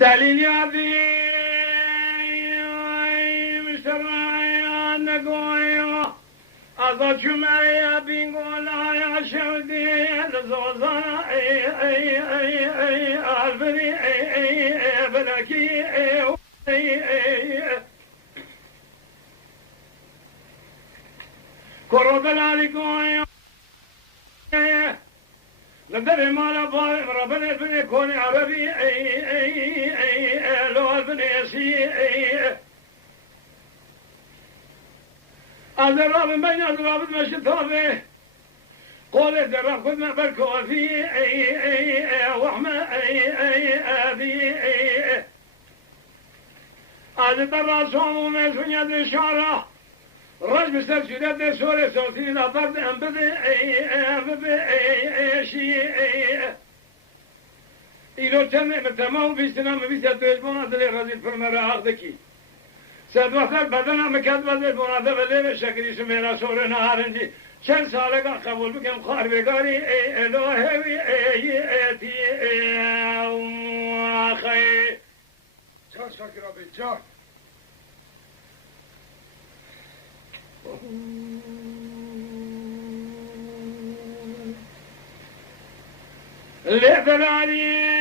دلیل یادی مشترای نگویا از جمعه بینگولا شودی زوزان البری بلکی کرو دلالی گویا لدر مالا باي ربنا البني كوني عربي لو البني سي هذا الراب بين الراب ماشي ثابه قول الراب خذ ما بركو في وحما ابي هذا الراس هو ما سنيا الشارع رج مستر شدة سورة صوتي نظرت أم بدي شيء إلو تم تمام بيستنا مبيست تجبون هذا الرجل فرمرة أخذكي سدوحتر بدنا مكان بدل بناده بدل شكري سميرا سورة نهارنجي چند ساله کا قبول بکم خار بگاری الهی ایتی آخی چند شکر آبی جان لدلالي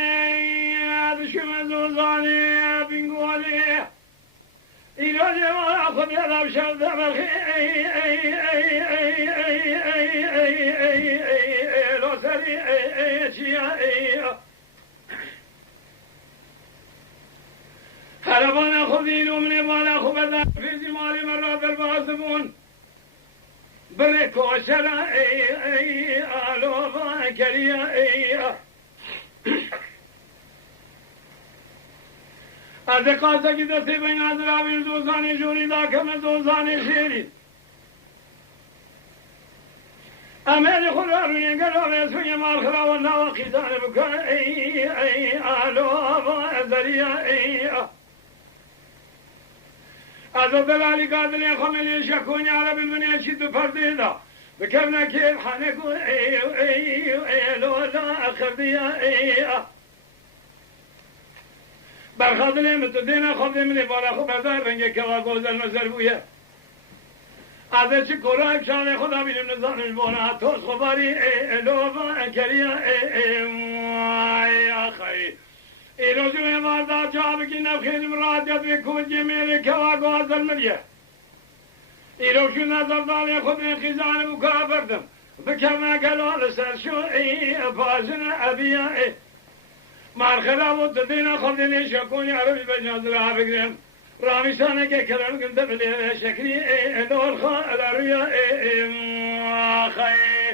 هذا شمزوزاني بنقولي إلى جمال أخذ يضرب شمس لو سري هربان خذيلو من بالا خبدا في زمال مرات الباسمون بريكو شرا آلو كريا از قاضی کی دستی بین ادراوی دوزانی جوری دا کم دوزانی شیری امیر خدا روی گلو سوی مال خرا و نوا خیزان بکن ای آلو ازریا ای از دلالی قادلی خملی شکونی عربی البنی شد پردیدا بکمنا کیف حنکو ای لولا اخردیا ای برخادنه متدینه خود منی بالا خوب بردار رنگ کوا گوزل نظر بویه از چی کورای شان خدا بینیم نزانش بونا توس خباری الوفا انکریا آخی ایروزی ماردا جواب کی نفخیز مرادیت بکوچی میری کوا گوزل مریه ایروشی نظر دالی خود خیزان بکا بردم بکمه گلال سرشو پاسن ابیا مارخلا بود دینا خودنی شکونی عربی بجناز را بگریم رامیسانه که کلان گنده بلیه شکری دول خال رویا خیر